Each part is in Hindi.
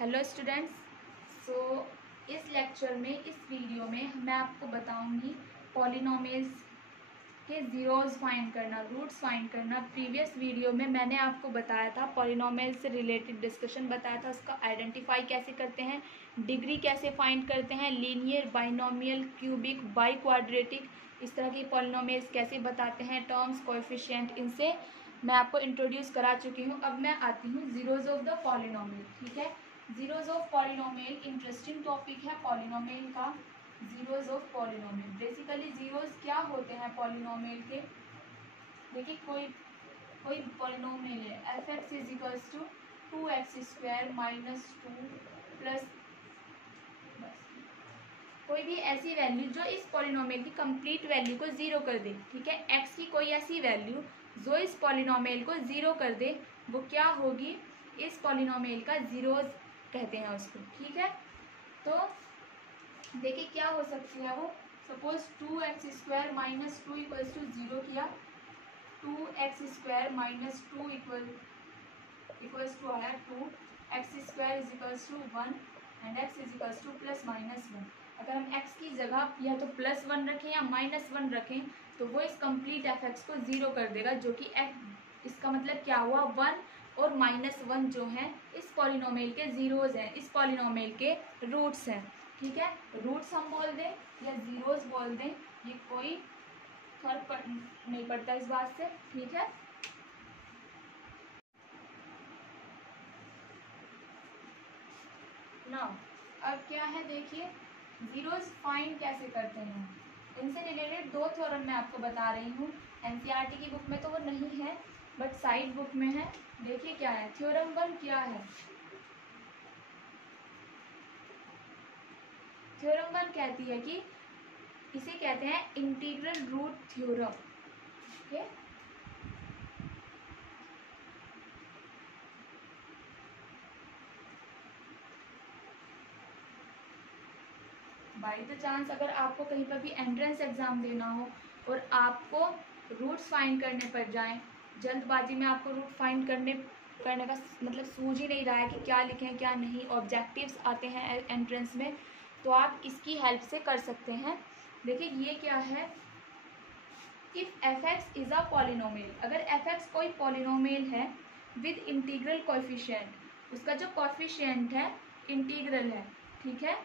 Hello students. सो इस लेक्चर में, इस वीडियो में मैं आपको बताऊंगी पॉलिनोमियल्स के ज़ीरोज़ फाइंड करना, रूट्स फाइंड करना। प्रीवियस वीडियो में मैंने आपको बताया था, पॉलिनोमियल से रिलेटेड डिस्कशन बताया था, उसका आइडेंटिफाई कैसे करते हैं, डिग्री कैसे फाइंड करते हैं, linear, binomial, cubic, by quadratic, इस तरह के पॉलिनोमियल्स कैसे बताते हैं, टर्म्स, कोएफिशिएंट, इनसे मैं आपको इंट्रोड्यूस करा चुकी हूँ। अब मैं आती हूँ ज़ीरोज़ ऑफ द पॉलिनोमियल। ठीक है, zeros of polynomial interesting topic है पॉलिनोमियल का। Zeros of polynomial, basically zeros क्या होते हैं पॉलिनोमियल के। देखिए, कोई पॉलिनोमियल है, f x is equals to 2x² minus 2 plus, कोई भी ऐसी वैल्यू जो इस पॉलिनोमियल की कंप्लीट वैल्यू को जीरो कर दे। ठीक है, x की कोई ऐसी वैल्यू जो इस पॉलिनोमियल को जीरो कर दे, वो क्या होगी, इस पॉलिनोमियल का ज़ीरोज़ कहते हैं उसको। ठीक है, तो देखिए क्या हो सकती है वो। Suppose 2x² minus 2 equals to 0 किया, 2x² माइनस 2 इक्वल्स टू आया 2x² is equals to 1 and x is equals to plus minus 1। अगर हम x की जगह या तो +1 रखें या -1 रखें तो वो इस कंप्लीट एफ एक्स को जीरो कर देगा, जो कि इसका मतलब क्या हुआ, 1 और -1 जो है इस पॉलिनोमियल के ज़ीरोज़ हैं, इस पॉलिनोमियल के रूट्स हैं। ठीक है, रूट्स हम बोल दें या ज़ीरोज़ बोल दें, ये कोई फर्क नहीं पड़ता इस बात से। ठीक है, ना अब क्या है, देखिए ज़ीरोज़ फाइंड कैसे करते हैं। इनसे रिलेटेड दो थ्योरम मैं आपको बता रही हूँ। एनसीईआरटी की बुक में तो वो नहीं है, बट साइड बुक में है। देखिए क्या है, थ्योरम 1 क्या है। थ्योरम 1 कहती है कि इसे कहते हैं integral root theorem. Okay, by the chance अगर आपको कहीं पर भी एंट्रेंस एग्जाम देना हो और आपको रूट्स फाइंड करने पर जाएं, जल्दबाजी में आपको रूट फाइंड करने का मतलब सूझ ही नहीं रहा है कि क्या लिखें क्या नहीं, ऑब्जेक्टिव्स आते हैं एंट्रेंस में, तो आप इसकी हेल्प से कर सकते हैं। देखिए ये क्या है, if F x is a polynomial, अगर एफ एक्स कोई पॉलिनोमियल है विद इंटीग्रल कोएफिशिएंट, उसका जो कोएफिशिएंट है इंटीग्रल है। ठीक है,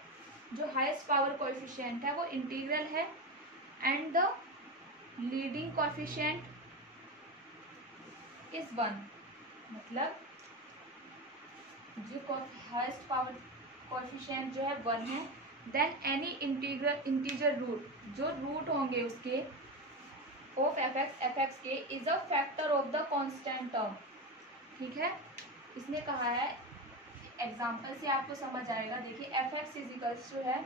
जो हाईएस्ट पावर कोएफिशिएंट है वो इंटीग्रल है, and the leading coefficient is 1, मतलब जो हाईएस्ट पावर कोएफिशिएंट जो है 1 है, देन एनी इंटीजर रूट, जो रूट होंगे उसके ऑफ एफ एक्स के is a factor of the constant term. ठीक है, इसने कहा है, एग्जाम्पल से आपको समझ आएगा। देखिए F x is equals to है,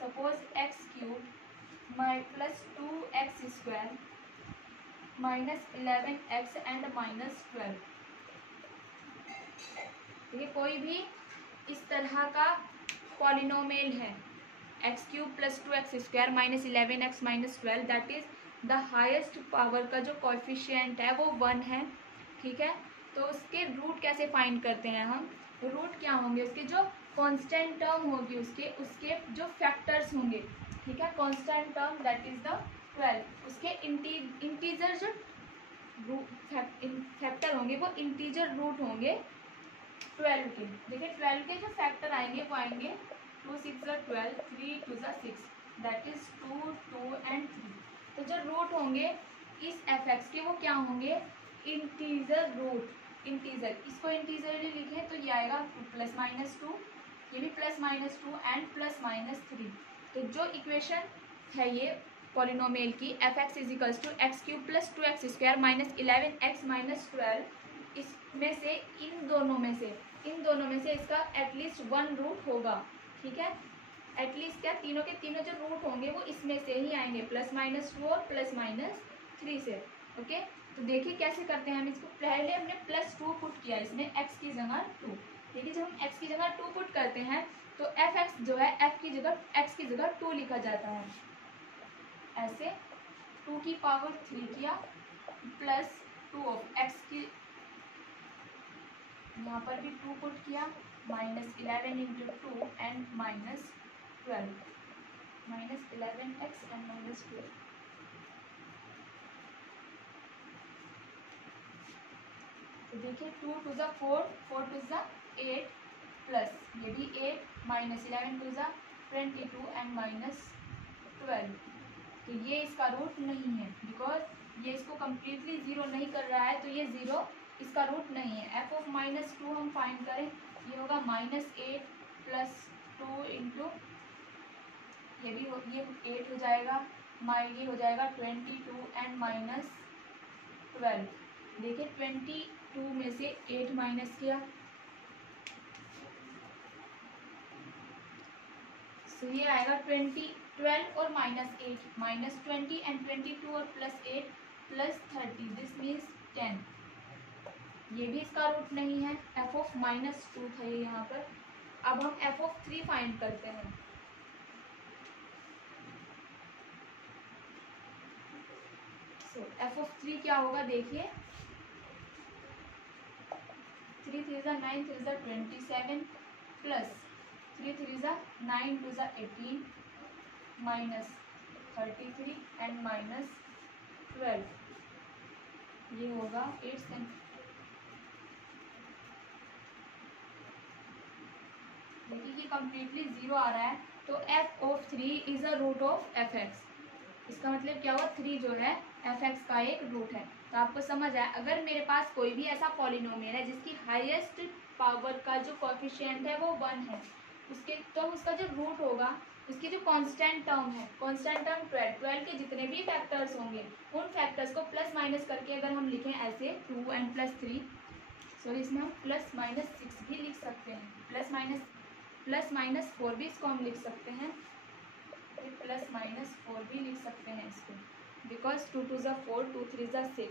suppose x³ plus 2x² minus 11x and -12। देखिए कोई भी इस तरह का पॉलिनोमियल है, x³ plus 2x² minus 11x minus 12, that is the highest power का जो कोएफिशिएंट है वो 1 है। ठीक है, तो उसके रूट कैसे फाइंड करते हैं हम, रूट क्या होंगे, उसके जो कांस्टेंट टर्म होगी, उसके जो फैक्टर्स होंगे। ठीक है, constant term that is the 12, उसके इंटीजर जो फैक्टर होंगे वो इंटीजर रूट होंगे 12 के। देखिए 12 के जो फैक्टर आएंगे वो आएंगे 2 6 12, 3 2 6, दैट इज 2 2 एंड 3। तो जो रूट होंगे इस एफ एक्स के वो क्या होंगे, इंटीजर रूट। इंटीजर, इसको इंटीजर ही लिखें तो ये आएगा प्लस माइनस 2, ये भी plus minus 2 and plus minus 3। तो जो इक्वेशन है ये पॉलिनोमियल की, f x is equals to x³ plus 2x² minus 11x minus 12, इसमें से इन दोनों में से इसका एटलीस्ट 1 रूट होगा। ठीक है, एटलीस्ट क्या, तीनों के तीनों जो रूट होंगे वो इसमें से ही आएंगे, प्लस माइनस 2 और प्लस माइनस 3 से। ओके, तो देखिए कैसे करते हैं हम इसको। पहले हमने +2 पुट किया इसमें x की जगह 2। देखिए जब हम x की जगह 2 पुट करते हैं तो एफ एक्स जो है x की जगह 2 लिखा जाता है, ऐसे 2 की पावर 3 किया प्लस 2 ऑफ x की, यहाँ पर भी 2 पुट किया -11 इंटू 2 एंड -12 -11x एंड -12। तो देखिए 2 टू ज़ा 4, 4 टू ज़ा 8 प्लस ये भी 8 -11 टू ज़ा 22 एंड -12। तो ये इसका रूट नहीं है बिकॉज ये इसको कम्प्लीटली ज़ीरो नहीं कर रहा है, तो ये ज़ीरो इसका रूट नहीं है। f ऑफ -2 हम फाइंड करें, ये होगा -8 प्लस 2 इंटू ये 8 हो जाएगा, ये हो जाएगा 22 एंड -12। देखिए 22 में से 8 माइनस किया, तो ये आएगा 12 और -8 -20 एंड 22 और +8 +30 दिस मीन्स 10। ये भी इसका रूट नहीं है। f ऑफ -2 था ये यहाँ पर। अब हम f ऑफ 3 फाइंड करते हैं। सो f ऑफ 3 क्या होगा देखिए, 3 3 ज़ा 9 3 ज़ा 27 प्लस 3 3 ज़ा 9 2 ज़ा 18 -33 एंड -12। ये होगा 8 से देखिए ये कम्प्लीटली ज़ीरो आ रहा है, तो f of 3 is a root of fx। इसका मतलब क्या हुआ, 3 जो है fx का एक रूट है। तो आपको समझ आया, अगर मेरे पास कोई भी ऐसा पॉलिनोमियल है जिसकी हाईएस्ट पावर का जो कोएफिशिएंट है वो 1 है, उसके तो उसका जो रूट होगा, उसकी जो कांस्टेंट टर्म है, कांस्टेंट टर्म 12 के जितने भी फैक्टर्स होंगे उन फैक्टर्स को प्लस माइनस करके अगर हम लिखें ऐसे 2 एंड +3, सॉरी इसमें हम +-6 भी लिख सकते हैं, +-4 भी इसको हम लिख सकते हैं, +-4 भी लिख सकते हैं इसको, बिकॉज 2 2 ज़ा 4 2 3 ज़ा 6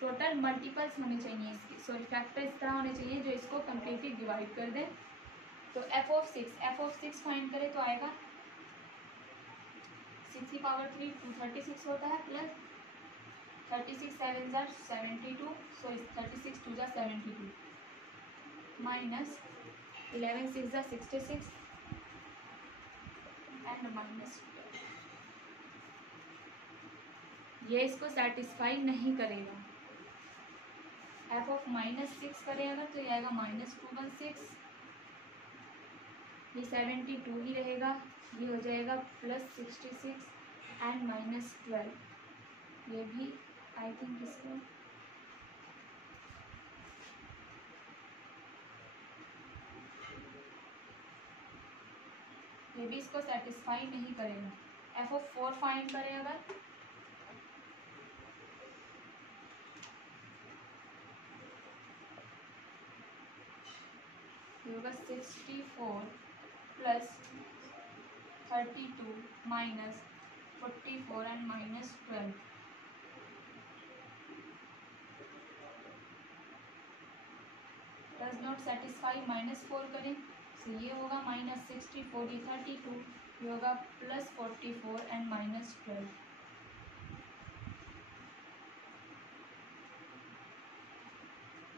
टोटल मल्टीपल्स होने चाहिए इसके, सॉरी फैक्टर इस तरह होने चाहिए जो इसको कम्प्लीटली डिवाइड कर दें। तो f ऑफ 6 फाइंड करें तो आएगा 6 की पावर 3 236 होता है, प्लस 36 7 ज़ा 72, सो 36 2 ज़ा 72 माइनस 11 6 ज़ा 66 एंड -12। ये इसको सेटिस्फाई नहीं करेगा। f ऑफ -6 करें अगर तो ये आएगा -216, ये 72 ही रहेगा, ये हो जाएगा +66 एंड -12। ये भी आई थिंक इसको ये भी इसको सेटिस्फाई नहीं करेगा। f ऑफ 4 फाइंड करें अगर, ये होगा 64 plus 32 minus 44 and -12। Does not satisfy, -4 करें, तो ये होगा -64, ये 32, ये होगा +44 एंड -12।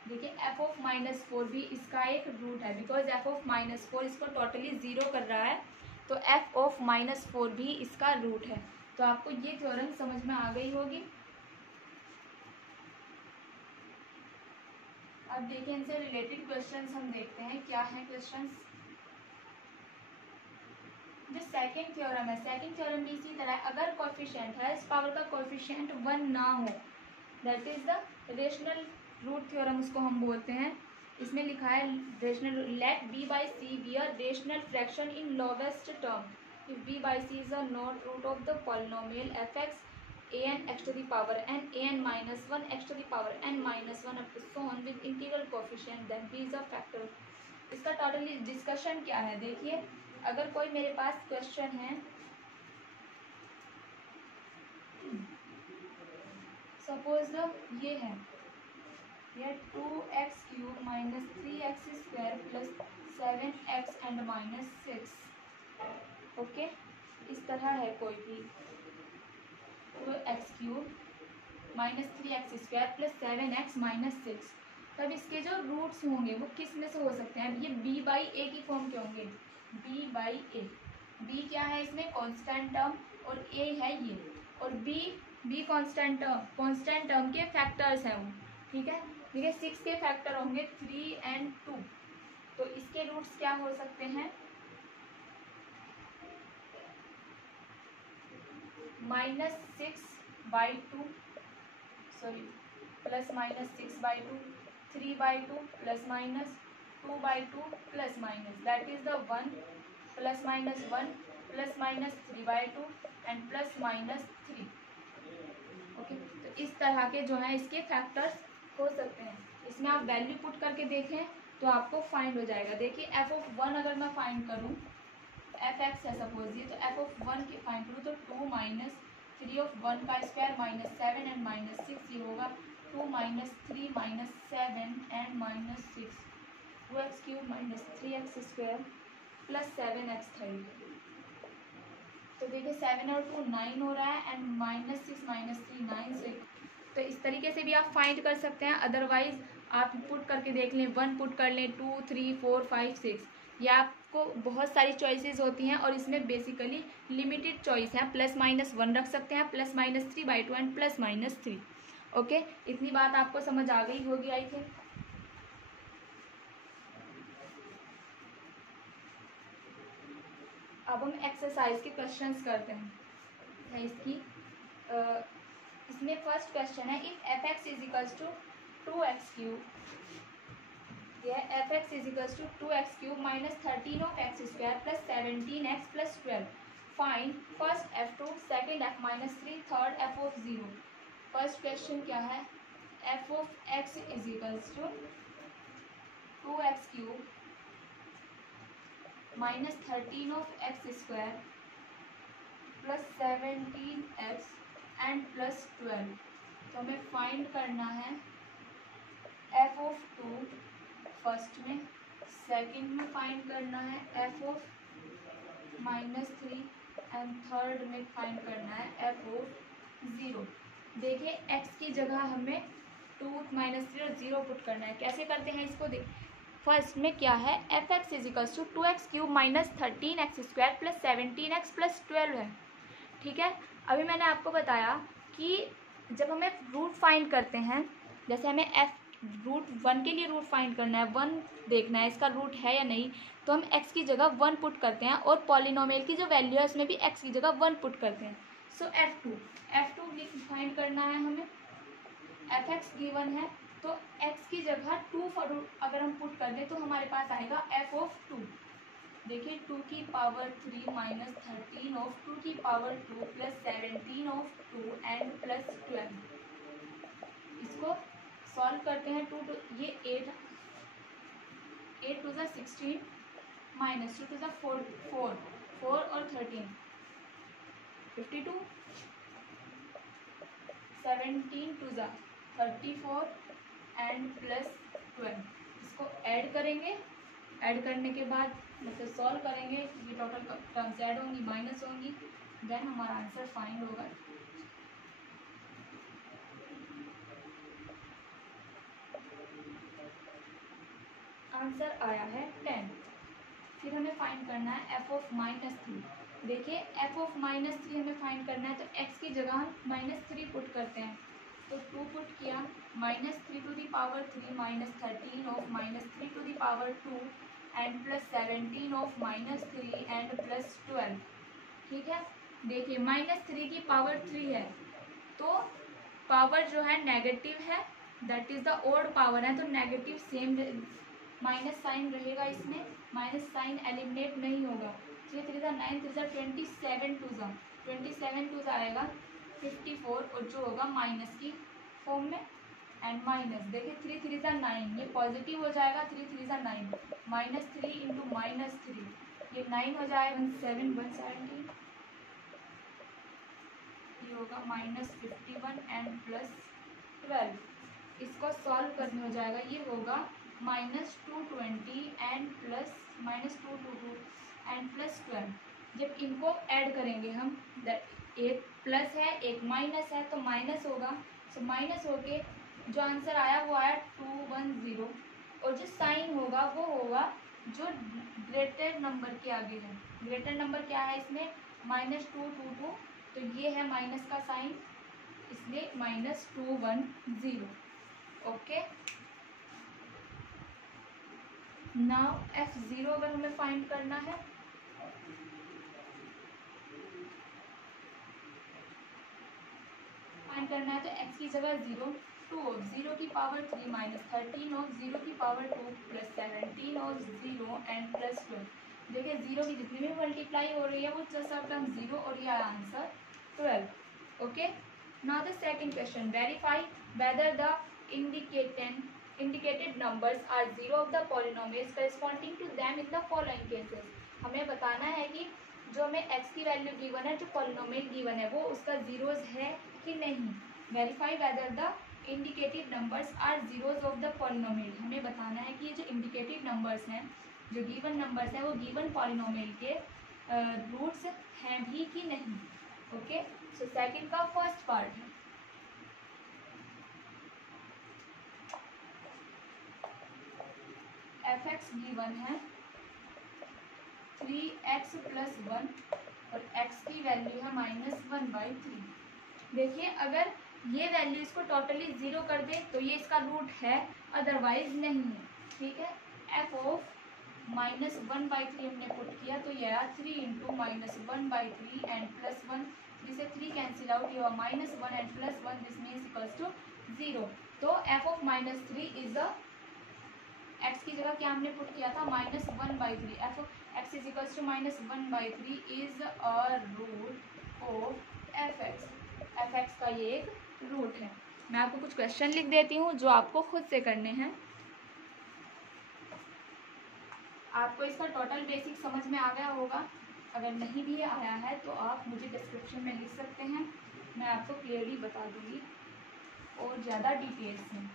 देखिए f ऑफ -4 भी इसका एक रूट है, बिकॉज f ऑफ -4 इसको टोटली ज़ीरो कर रहा है, तो f ऑफ -4 भी इसका रूट है। तो आपको ये थ्योरम समझ में आ गई होगी। अब देखिए इनसे रिलेटेड क्वेश्चंस हम देखते हैं क्या है क्वेश्चंस। जो सेकंड थ्योरम है, सेकंड थ्योरम भी इसी तरह, अगर कोएफिशिएंट है इस पावर का कोएफिशिएंट 1 ना हो, that is the rational root theorem उसको हम बोलते हैं। इसमें लिखा है rational, let b by c be a rational fraction in lowest term if b by c is a not root of the polynomial fx an x to the power n an minus 1 x to the power n minus 1 up to so on with integral coefficient, then b is a factor। इसका टोटली डिस्कशन क्या है देखिए, अगर कोई मेरे पास क्वेश्चन है, सपोज ये है, ये 2x³ minus 3x² plus 7x and -6, okay, इस तरह है कोई भी, 2x³ minus 3x² plus 7x -6, तब इसके जो रूट्स होंगे वो किस में से हो सकते हैं? ये b बाई ए की फॉर्म के होंगे, b बाई ए। b क्या है इसमें? कांस्टेंट टर्म, और a है ये, और b कांस्टेंट टर्म के फैक्टर्स हैं वो, ठीक है। देखिए 6 के फैक्टर होंगे 3 and 2, तो इसके रूट्स क्या हो सकते हैं? -6/2, sorry +-6/2, 3/2 +-2/2 +- that is the 1 +-1 +-3/2 and +-3। Okay, तो इस तरह के जो है इसके फैक्टर्स हो सकते हैं। इसमें आप वैल्यू पुट करके देखें तो आपको फाइंड हो जाएगा। देखिए f(1) अगर मैं फाइंड करूं, f(x) है सपोज ये, तो f(1) की फाइंड करूं तो 2 - 3 of 1 का स्क्वायर -7 एंड -6, ये होगा 2 - 3 - 7 एंड -6, 2x³ - 3x² +7x³। तो देखिए 7 और 2 9 हो रहा है, एंड -6 - 3 9 से, तो इस तरीके से भी आप फाइंड कर सकते हैं। अदरवाइज आप पुट करके देख लें, 1 पुट कर लें, 2 3 4 5 6, या आपको बहुत सारी चॉइसेस होती हैं और इसमें बेसिकली लिमिटेड चॉइस है। +-1 रख सकते हैं, +-3/2 एंड +-3। ओके, इतनी बात आपको समझ आ गई होगी आई थिंक। अब हम एक्सरसाइज के क्वेश्चंस करते हैं। इसमें फर्स्ट क्वेश्चन है, इफ f(x) = 2x³, यह f(x) = 2x³ - 13 of x² + 17x + 12, find first f2, second f -3, third f(0)। First question क्या है? f(x) = 2x³ - 13 of x² + 17x and +12। तो हमें फाइंड करना है f(2) फर्स्ट में, सेकंड में फाइंड करना है f(-3) एंड थर्ड में फाइंड करना है f(0). देखिए x की जगह हमें 2 - 3 और 0 पुट करना है। कैसे करते हैं इसको? देख, फर्स्ट में क्या है, f(x) = 2x³ - 13x² + 17x + 12 है, ठीक है। अभी मैंने आपको बताया कि जब हमें रूट फाइंड करते हैं, जैसे हमें √1 के लिए रूट फाइंड करना है, 1 देखना है इसका रूट है या नहीं, तो हम x की जगह 1 पुट करते हैं, और पॉलिनोमियल की जो वैल्यू है उसमें भी x की जगह 1 पुट करते हैं। सो f2 फाइंड करना है हमें। f(x) गिवन है, तो x की जगह 2 अगर हम पुट कर दें तो हमारे पास आएगा f(2). देखिए 2 की पावर 3 - 13 of 2 की पावर 2 + 17 of 2 एंड +12। इसको सॉल्व करते हैं। 2 ये 8 2 × 16 -2 2 × 4 और 13 52, 17 2 × 34 एंड +12। इसको ऐड करेंगे, ऐड करने के बाद मतलब सॉल्व करेंगे, ये टोटल टर्म्स ऐड होंगी, माइनस होंगी, देन हमारा आंसर फाइंड होगा। आंसर आया है 10। फिर हमें फाइंड करना है f(-3). देखिए f(-3) हमें फाइंड करना है, तो x की जगह हम -3 पुट करते हैं, तो 2 पुट किया, -3 to the power 3 - 13 of -3 to the power 2 and +17 of -3 and +12, ठीक है। देखिए -3 की पावर 3 है, तो पावर जो है नेगेटिव है, that is the odd power है, तो नेगेटिव सेम माइनस साइन रहेगा इसमें, माइनस साइन एलिमिनेट नहीं होगा। 3 3 × 9 3 × 27 2 आएगा 54, और जो होगा माइनस की फॉर्म में, एंड माइनस देखिए 3 3 × 9, ये पॉजिटिव हो जाएगा, 3 3 × 9 -3 × -3, ये 9 हो जाएगा, 117 ये होगा -51 एंड +12। इसको सॉल्व करने हो जाएगा, ये होगा -220 एंड -222 एंड +12। जब इनको ऐड करेंगे हम, एक प्लस है एक माइनस है, तो माइनस होगा, सो माइनस होके जो आंसर आया वो आया 210, और जो साइन होगा वो होगा जो ग्रेटर नंबर के आगे है। ग्रेटर नंबर क्या है इसमें, -222, तो ये है माइनस का साइन, इसलिए -210। ओके, नाउ F0 अगर हमें फाइंड करना है, तो x की जगह 0, 2 ऑफ 0 की पावर 3 माइनस 13 ऑफ 0 की power 2 plus 17 of 0 and plus 12। देखिए 0 की जितनी भी मल्टीप्लाई हो रही है वो सब टर्म 0, और ये answer 12। Okay, now the second question, verify whether the indicated numbers are 0 of the polynomials corresponding to them in the following cases। हमें बताना है कि जो हमें x की वैल्यू गिवन है, जो पॉलिनोमियल गिवन है, वो उसका जीरोज है कि नहीं। Verify whether the indicated numbers are zeros of the polynomial. हमें बताना है कि ये जो इंडिकेटेड नंबर्स हैं, जो गिवन नंबर्स हैं, वो गिवन पॉलिनोमियल के रूट्स हैं भी कि नहीं। ओके, सो सेकंड का फर्स्ट पार्ट है, fx गिवन है 3x + 1 और x की वैल्यू है -1/3। देखिए अगर ये वैल्यू इसको टोटली 0 कर दे तो ये इसका रूट है, अदरवाइज नहीं है। ठीक है, f ऑफ -1/3 हमने पुट किया तो ये आया 3 × -1/3 एंड +1, जिसे 3 कैंसिल आउट, ये हुआ -1 and +1, this means equals to 0। तो f of -3 is a, x की जगह क्या हमने पुट किया था, -1/3, f of x is equals to -1/3 is a root of fx का ये एक रूट है। मैं आपको कुछ क्वेश्चन लिख देती हूँ जो आपको खुद से करने हैं। आपको इसका टोटल बेसिक समझ में आ गया होगा, अगर नहीं भी आया है तो आप मुझे डिस्क्रिप्शन में लिख सकते हैं, मैं आपको क्लियरली बता दूंगी और ज़्यादा डिटेल्स में।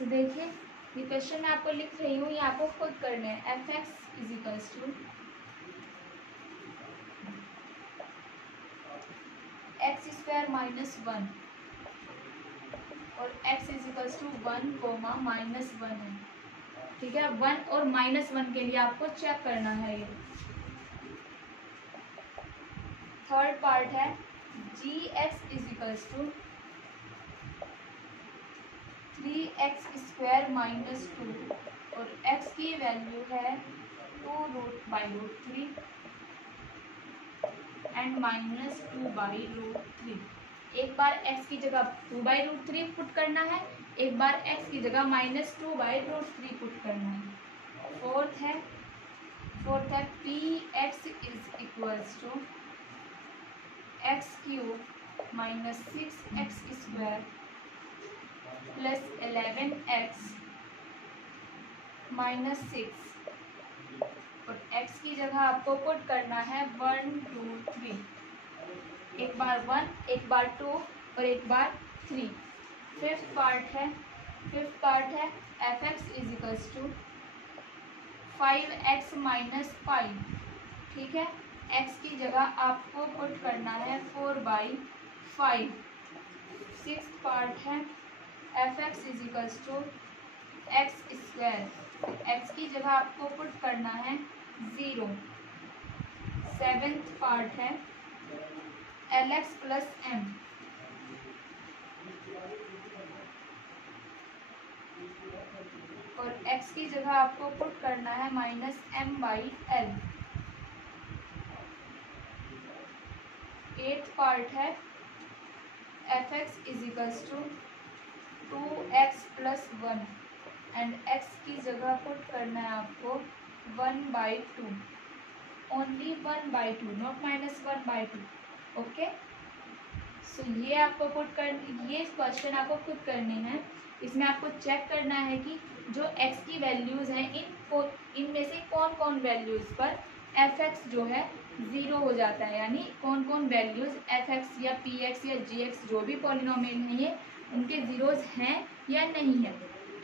तो देखिए ये क्वेश्चन मैं आपको लिख रही हूँ, ये आपको खुद करने हैं। fx is equals to x² - 1 और x इज इक्वल्स टू 1, -1 है। ठीक है, 1 और -1 के लिए आपको चेक करना है। ये थर्ड पार्ट है gx is equals to 3x² - 2 और x की वैल्यू है 2√3 एंड -2/√3। एक बार x की जगह 2/√3 पुट करना है, एक बार x की जगह -2/√3 पुट करना है। फोर्थ है px is equals to x³ - 6x² + 11x - 6 और x की जगह आपको पुट करना है 1 2 3, एक बार 1, एक बार 2 और एक बार 3। फिफ्थ पार्ट है fx is equals to 5x - 5। ठीक है, x की जगह आपको पुट करना है 4/5। सिक्स्थ पार्ट है fx is equals to x², x की जगह आपको पुट करना है 0। सेवेंथ पार्ट है lx + m, और x की जगह आपको पुट करना है -m/l। एट्थ पार्ट है fx is equals to 2x + 1 and x की जगह पुट करना है आपको 1/2, ओनली 1/2, नॉट -1/2। ओके, सो ये आपको ये क्वेश्चन आपको खुद करने हैं। इसमें आपको चेक करना है कि जो x की वैल्यूज़ हैं इनमें से कौन कौन वैल्यूज़ पर fx जो है 0 हो जाता है, यानी कौन कौन वैल्यूज़ fx या px या gx जो भी पॉलिनोमियल हैं ये उनके जीरोज हैं या नहीं है।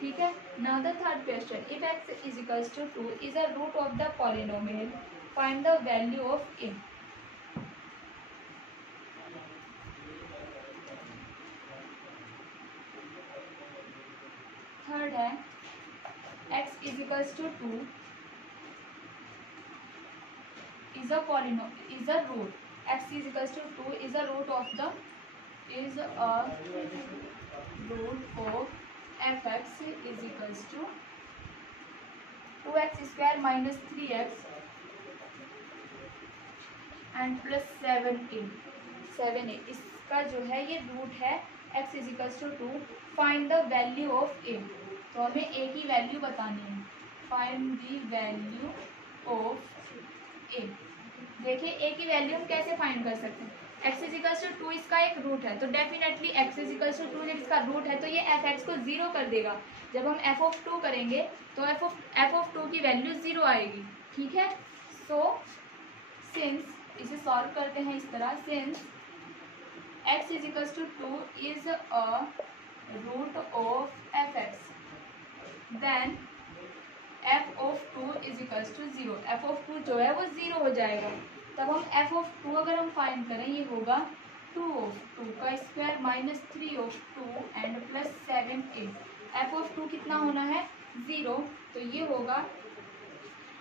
ठीक है, now the third question, if x is equals to 2 is a root of the polynomial find the value of a. Third है x is equals to 2 is a root. X is equals to 2 is a root of fx is equals to 2x square minus 3x and plus 7a इसका जो है ये रूट है। x is equals to 2. Find the value of a, तो हमें a की वैल्यू बतानी है। Find the value of a। देखिए a की वैल्यू हम कैसे फाइंड कर सकते हैं। x इज इक्वल्स टू 2 इसका एक रूट है, तो definitely x is equals to 2 जब इसका रूट है तो ये fx को 0 कर देगा। जब हम f ऑफ 2 करेंगे तो f ऑफ 2 की वैल्यू 0 आएगी। ठीक है, सो सिंस इसे सॉल्व करते हैं इस तरह, since x is equals to 2 is a root of fx, then f of 2 is equals to 0। f of 2 जो है वो 0 हो जाएगा। तब हम f ऑफ 2 अगर हम फाइंड करें, ये होगा 2 ऑफ 2 का square minus 3 of 2 and plus 7a। f of 2 कितना होना है 0, तो ये होगा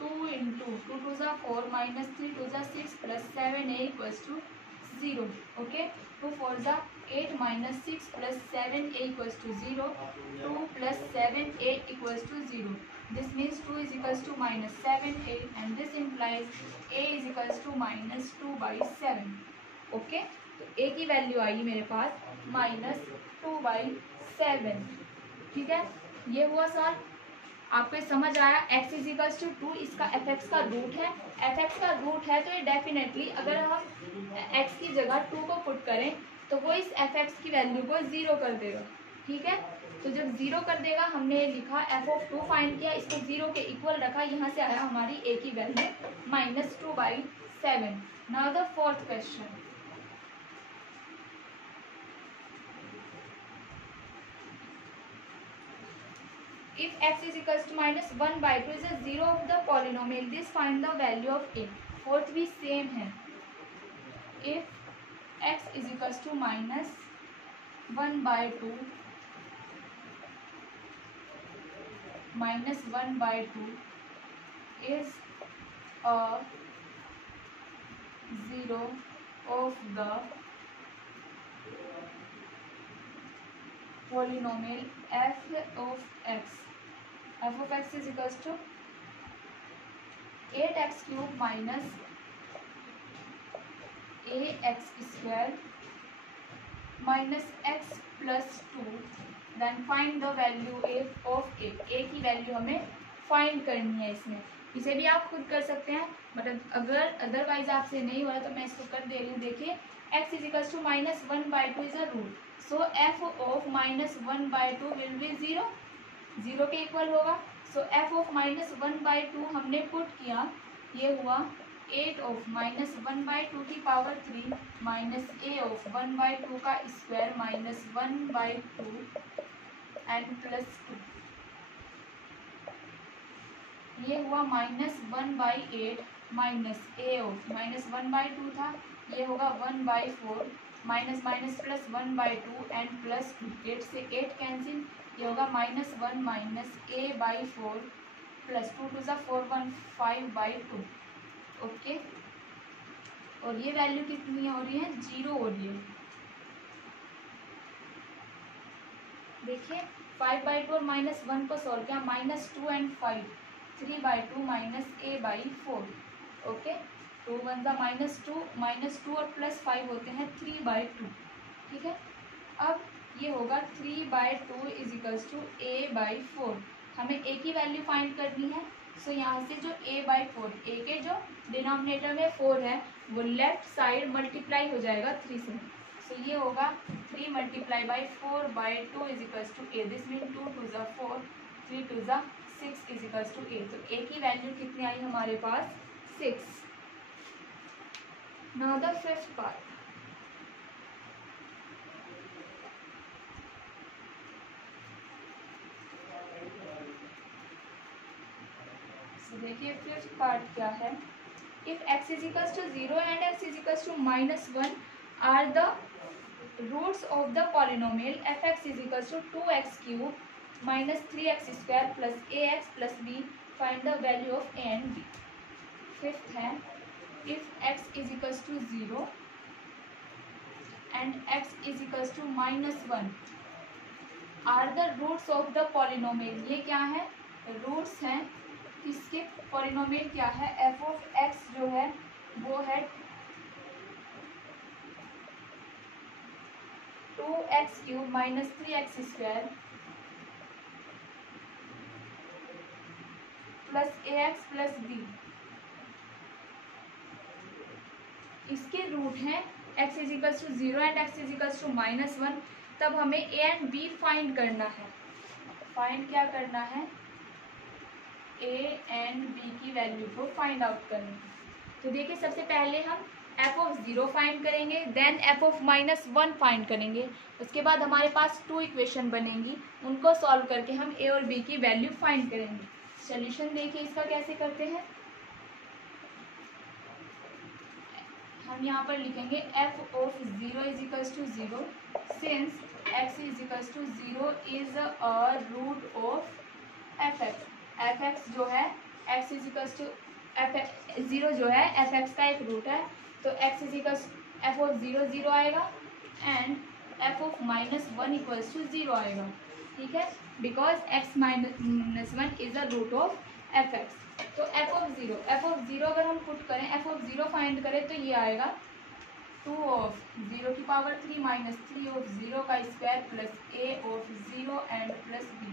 2 into 2 twos are 4 minus 3 twos are 6 plus 7a equals to 0। Okay, 2 4 are 8 minus 6 plus 7a equals to 0। 2 plus 7a equals to 0। This means 2 is equals to minus 7a and this implies a is equals to minus 2/7. Okay, तो a की वैल्यू आई मेरे पास माइनस 2/7। ठीक है, ये हुआ सॉल्व। आपको समझ आया। x इज इक्वल्स टू 2 इसका fx का रूट है। fx का रूट है तो ये डेफिनेटली अगर हम x की जगह 2 को पुट करें तो वो इस fx की वैल्यू को 0 कर देगा। ठीक है, तो जब 0 कर देगा, हमने लिखा f ऑफ 2 फाइंड किया, इसको 0 के इक्वल रखा, यहाँ से आया हमारी a की value minus 2/7। Now the fourth question. If x is equals to minus 1/2 is a 0 of the polynomial, this find the value of a। Fourth भी सेम है। If x is equals to minus 1/2 minus 1/2 is a 0 of the polynomial f of x is equals to 8x cube minus ax square minus x plus 2, then find the value of a। की वैल्यू हमें फाइंड करनी है इसमें। इसे भी आप खुद कर सकते हैं, बट अगर अदरवाइज आपसे नहीं हो रहा तो मैं इसको कर दे रही हूँ। देखिए x is equals to minus 1/2 is a root, so f of minus 1/2 will be 0, 0 के इक्वल होगा। सो f ऑफ माइनस 1/2 हमने पुट किया, ये हुआ 8 ऑफ माइनस 1/2 की पावर 3 माइनस a ऑफ 1/2 का स्क्वायर माइनस 1/2 एंड प्लस 2, ये हुआ minus 1/8 minus a of minus 1/2 था, ये होगा 1/4 minus minus plus 1/2 and plus 2, 8 से 8 कैंसिल, ये होगा -1 minus a/4 plus 2 twos are 4 1 5/2। Okay, और ये वैल्यू कितनी हो रही है 0 हो रही है। देखिए 5/2 और -1 को सॉल्व किया, -2 एंड 5 3/2 माइनस a/4। ओके, 2 1 ज़ा -2 और प्लस 5 होते हैं 3/2। ठीक है, अब ये होगा 3/2 इज इक्वल्स टू a/4। हमें a की वैल्यू फाइंड करनी है, सो यहाँ से जो a/4, a के जो डिनोमिनेटर में 4 है वो लेफ्ट साइड मल्टीप्लाई हो जाएगा 3 से, सो ये होगा 3 multiply by 4/2 is equals to a। This mean 2 twos are 4 3 twos are 6 is equals to a। तो a की वैल्यू कितनी आई हमारे पास 6। Now the fifth part. देखिए फिफ्थ पार्ट क्या है, if x is equals to 0 and x is equals to -1 are the roots of the polynomial fx is equals to 2x³ -3x² plus ax plus b, find the value of a and b। Fifth है if x is equals to 0 and x is equals to -1 are the roots of the polynomial. ये क्या है, रूट्स हैं किसके, पॉलिनोमियल क्या है, f ऑफ x जो है वो है 2x³ -3x² plus ax plus b। इसके रूट हैं x is equals to 0 and x is equals to -1। तब हमें a एंड b फाइंड करना है। फाइंड क्या करना है, a एंड b की वैल्यू को फाइंड आउट करना है। तो देखिए सबसे पहले हम f ऑफ 0 फाइंड करेंगे, देन f ऑफ -1 फाइंड करेंगे। उसके बाद हमारे पास 2 इक्वेशन बनेंगी, उनको सॉल्व करके हम a और b की वैल्यू फाइंड करेंगे। सॉल्यूशन देखिए इसका कैसे करते हैं। हम यहाँ पर लिखेंगे f of 0 is equals to 0 since x is equals to 0 is a root of fx। fx जो है x इज इक्वल्स टू 0 जो है fx का एक रूट है, तो x is equals f of 0 0 आएगा and f of -1 equals to 0 आएगा। ठीक है, because x -1 is a root of fx। तो f ऑफ 0 अगर हम पुट करें, f ऑफ 0 फाइंड करें तो ये आएगा 2 ऑफ 0 की पावर 3 -3 ऑफ 0 का square plus a of 0 and plus b।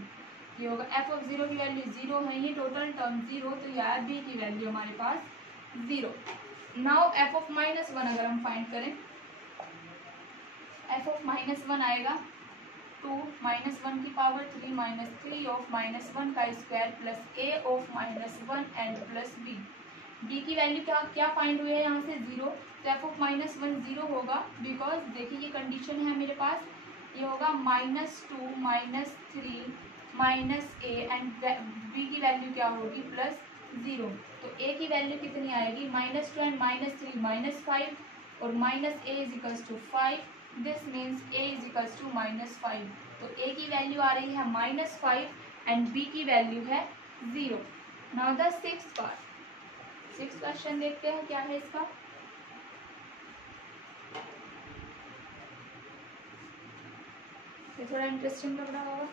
ये होगा f ऑफ 0 की वैल्यू 0 है, ये टोटल टर्म 0, तो यहाँ b की वैल्यू हमारे पास 0। नाउ f ऑफ -1 अगर हम फाइंड करें, f ऑफ -1 आएगा 2 -1 की पावर 3 -3 ऑफ -1 का square plus a of -1 and plus b। b की वैल्यू क्या फाइंड हुई है यहाँ से 0, तो f ऑफ -1 0 होगा, बिकॉज देखिए ये कंडीशन है मेरे पास, ये होगा -2 -3 -a एंड b की वैल्यू क्या होगी +0। तो a की वैल्यू कितनी आएगी, -2 एंड -3 -5 और -a is equals to 5, this means a is equals to -5। तो a की वैल्यू आ रही है -5 एंड b की वैल्यू है 0। Now the sixth part, sixth question देखते हैं क्या है इसका। ये थोड़ा इंटरेस्टिंग लग रहा होगा।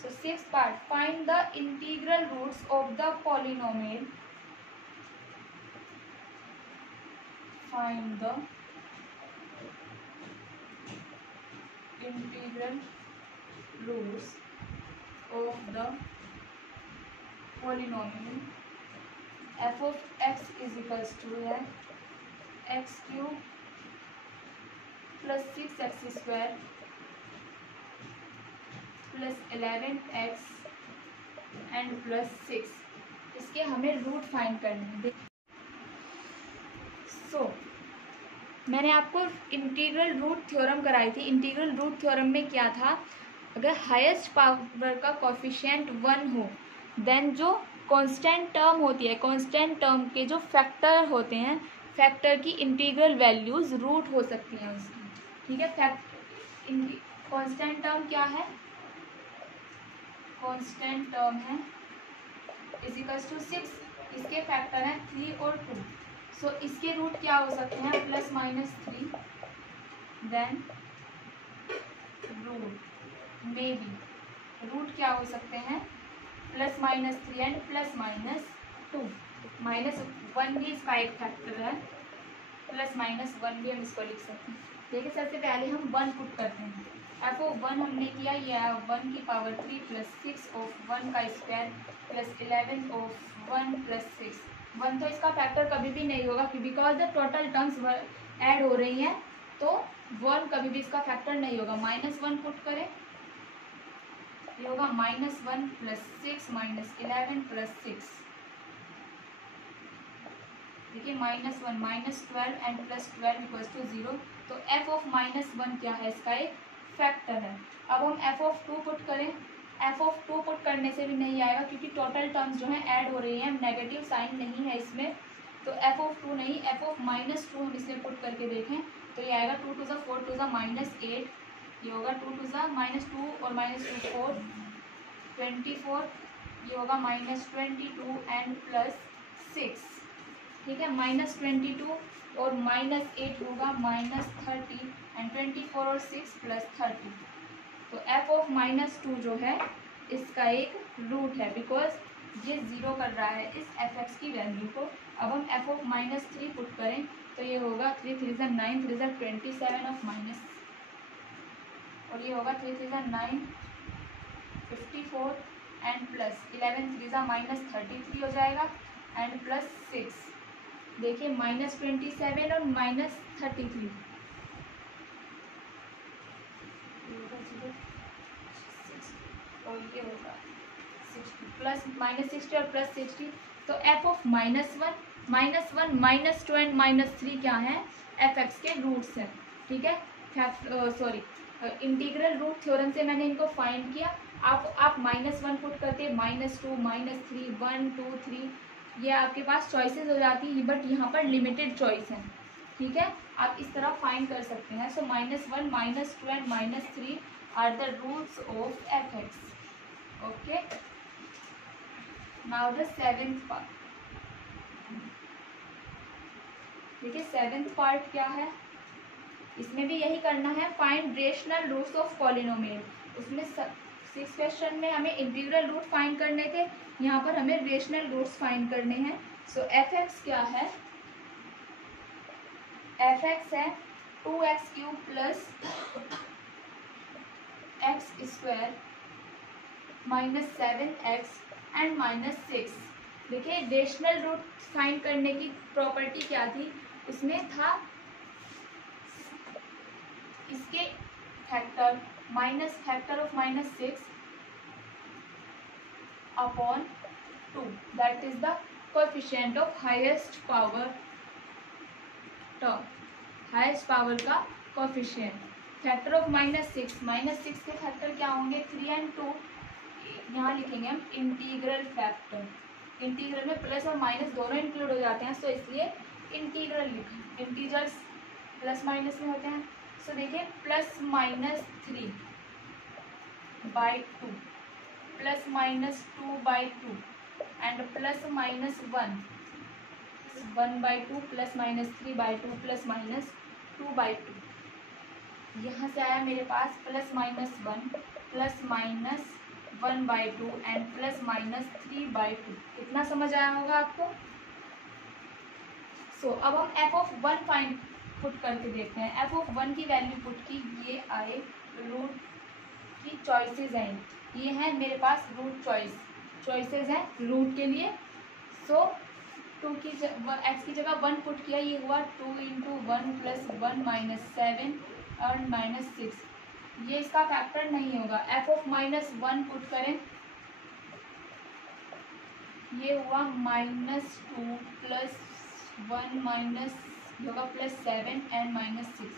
So sixth part, find the integral roots of the polynomial. Find the integral roots of the polynomial f of x is equals to है x³ plus 6x² plus 11x and plus 6। इसके हमें रूट फाइंड करने हैं। सो मैंने आपको इंटीग्रल रूट थ्योरम कराई थी। इंटीग्रल रूट थ्योरम में क्या था, अगर हाईएस्ट पावर का कोफिशिएंट 1 हो देन जो कांस्टेंट टर्म होती है, कांस्टेंट टर्म के जो फैक्टर होते हैं, फैक्टर की इंटीग्रल वैल्यूज रूट हो सकती हैं उसकी। ठीक है, कांस्टेंट टर्म क्या है, कांस्टेंट टर्म है इज इक्वल्स टू 6, इसके फैक्टर हैं 3 और 2। सो इसके रूट क्या हो सकते हैं, +-3 then root may be, root क्या हो सकते हैं +-3 एंड +-2। -1 भी इसका एक फैक्टर है, +-1 भी हम इसको लिख सकते हैं। देखिए सबसे पहले हम 1 पुट करते हैं, f ऑफ 1 हमने किया, ये 1 की पावर 3 प्लस 6 ऑफ 1 का स्क्वायर प्लस 11 ऑफ 1 प्लस 6। 1 तो इसका फैक्टर कभी भी नहीं होगा because the total terms add हो रही हैं, तो 1 कभी भी इसका फैक्टर नहीं होगा। -1 पुट करें, ये होगा -1 प्लस 6 -11 प्लस 6। देखिए -1 -12 एंड प्लस 12 इक्वल्स टू 0। तो f ऑफ -1 क्या है, इसका एक फैक्टर है। अब हम f ऑफ 2 पुट करें, एफ ऑफ टू पुट करने से भी नहीं आएगा क्योंकि टोटल टर्म्स जो है ऐड हो रही हैं, नेगेटिव साइन नहीं है इसमें, तो एफ ऑफ टू नहीं, एफ ऑफ माइनस टू हम इसमें पुट करके देखें तो ये आएगा 2 टू ज़ा 4 टू ज़ा -8, ये होगा 2 टू ज़ा -2 और -2 4 24, ये होगा -22 एंड +6, ठीक है, -22 और -8 होगा -30 एंड 24 और 6 +30, तो f ऑफ -2 जो है इसका एक रूट है बिकॉज ये ज़ीरो कर रहा है इस f(x) की वैल्यू को। अब हम f ऑफ -3 पुट करें तो ये होगा 3 3 ज़ा 9, 3 ज़ा 27 ऑफ माइनस, और ये होगा 3 3 ज़ा 9 54 एंड +11 3 ज़ा -33 हो जाएगा एंड +6, देखिए -27 और -33, और ये होगा 60 प्लस -60 और +60, तो f ऑफ -1 -2 एंड -3 क्या है, f(x) के रूट्स हैं, ठीक है, सॉरी इंटीग्रल रूट थ्योरम से मैंने इनको फाइंड किया। आप -1 पुट करके -2 -3 1 2 3 ये आपके पास चॉइसेस हो जाती है, बट यहाँ पर लिमिटेड चॉइस है, ठीक है, आप इस तरह फाइंड कर सकते हैं। So -1 -2 and -3 are the roots of f(x). Okay, now the seventh part, देखिए सेवेंथ पार्ट क्या है, इसमें भी यही करना है, find rational roots of polynomial. उसमें 6 क्वेश्चन में हमें इंटीग्रल रूट फाइंड करने थे, यहाँ पर हमें रेशनल रूट्स फाइंड करने हैं। सो f(x) क्या है, f(x) है 2x³ plus x² -7x and -6। देखिए रेशनल रूट फाइंड करने की प्रॉपर्टी क्या थी, उसमें था इसके factor factor of -6 upon 2, that is the coefficient of highest power term, highest power का कोएफिशिएंट। फैक्टर ऑफ -6 के फैक्टर क्या होंगे, 3 एंड 2, यहाँ लिखेंगे हम इंटीग्रल फैक्टर, इंटीग्रल में प्लस और माइनस दोनों इंक्लूड हो जाते हैं, सो इसलिए इंटीग्रल लिखें, इंटीजर्स प्लस माइनस में होते हैं। सो देखिए +-3/2 +-2/2 एंड +-1 1/2 +-3/2 +-2/2, यहाँ से आया मेरे पास +-1 +-1/2 एंड +-3/2, इतना समझ आया होगा आपको। सो अब हम f ऑफ 1 फाइंड पुट करके देखते हैं। f ऑफ 1 की वैल्यू पुट की, ये आए रूट की चॉइसेस हैं, ये हैं मेरे पास रूट चॉइसेस हैं रूट के लिए। सो 2 की x की जगह 1 पुट किया, ये हुआ 2 × 1 + 1 -7 और -6, ये इसका फैक्टर नहीं होगा। f ऑफ -1 पुट करें, ये हुआ -2 + 1 होगा +7 एंड -6,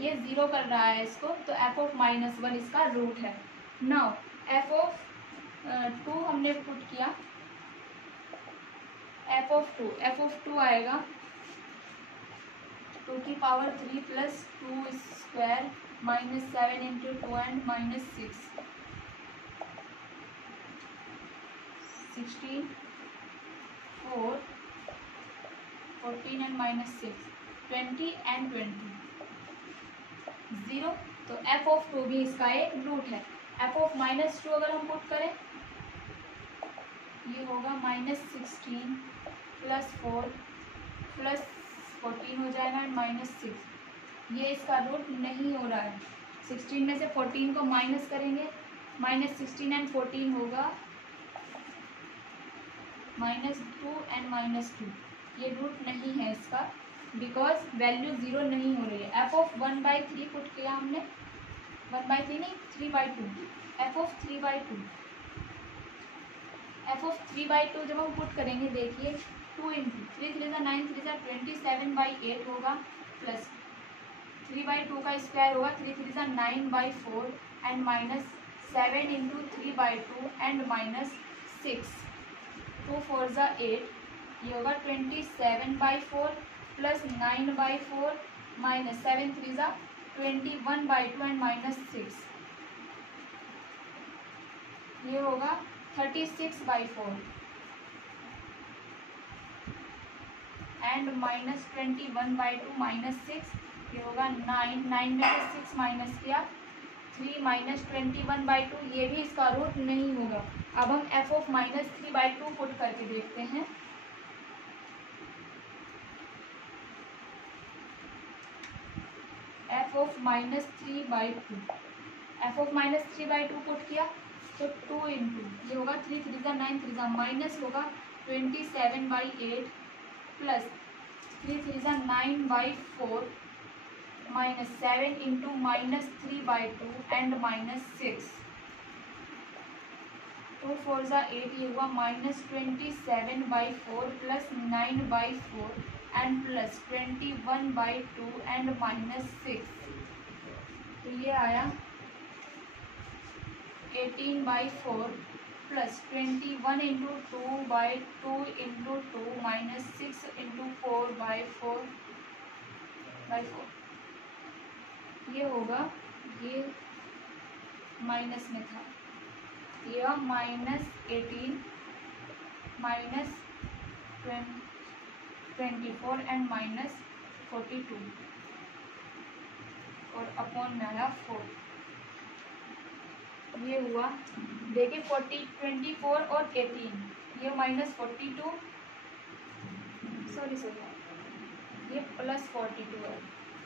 ये 0 कर रहा है इसको, तो f ऑफ -1 इसका रूट है। नाउ f ऑफ 2 हमने पुट किया, f ऑफ 2 आएगा 2 की पावर 3 + 2² -7 × 2 एंड -6 16 4 14 एंड -6 20 एंड 20 0, तो f ऑफ 2 भी इसका एक रूट है। f ऑफ -2 अगर हम पुट करें, ये होगा -16 + 4 + 14 हो जाएगा एंड -6, ये इसका रूट नहीं हो रहा है। 16 में से 14 को माइनस करेंगे, -16 एंड 14 होगा -2 एंड -2, ये रूट नहीं है इसका बिकॉज वैल्यू 0 नहीं हो रही है। f ऑफ 1/3 पुट किया हमने, 1/3 नहीं 3/2, f ऑफ 3/2, f ऑफ 3/2 जब हम पुट करेंगे, देखिए 2 × 3 3 × 9 3 × 27/8 होगा, प्लस 3/2 का स्क्वायर होगा 3 3 × 9/4 एंड 7 इंटू 3/2 एंड -6, 2 4 ज़ा 8, ये होगा 27/4 प्लस 9/4 माइनस 7 3 ज़ा 21/2 एंड -6, ये होगा 36/4 एंड -21/2 -6, ये होगा 9, 9 में से 6 माइनस किया 3 -21/2, ये भी इसका रूट नहीं होगा। अब हम f ऑफ -3/2 पुट करके देखते हैं। f of -3/2, f of -3/2 put किया तो 2 इंटू, ये होगा 3 3 ज़ा 9 3 ज़ा माइनस होगा 27/8 प्लस 3 3 ज़ा 9/4 माइनस 7 इंटू -3/2 एंड -6, 2 4 ज़ा 8, ये हुआ -27/4 प्लस 9/4 एंड प्लस 21/2 एंड -6, तो ये आया 18/4 plus 21 into 2/2 into 2 minus 6 into 4/4, ये होगा, ये माइनस में था, ये -18 -24 एंड -42 और अपॉन में आया 4, ये हुआ। देखिए 24 और 18, ये -42, सॉरी ये +42 है,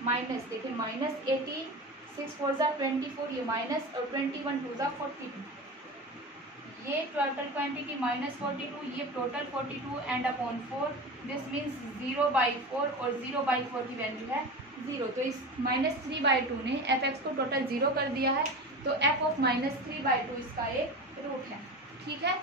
माइनस देखिए -18, 6 4 ज़ा 24, ये माइनस और 21 2 ज़ा 42, ये टोटल क्वांटिटी -42, ये total 42 and upon 4, this means 0/4 और 0/4 की वैल्यू है 0, तो इस -3/2 ने f(x) को टोटल 0 कर दिया है, तो f ऑफ -3/2 इसका एक रूट है। ठीक है।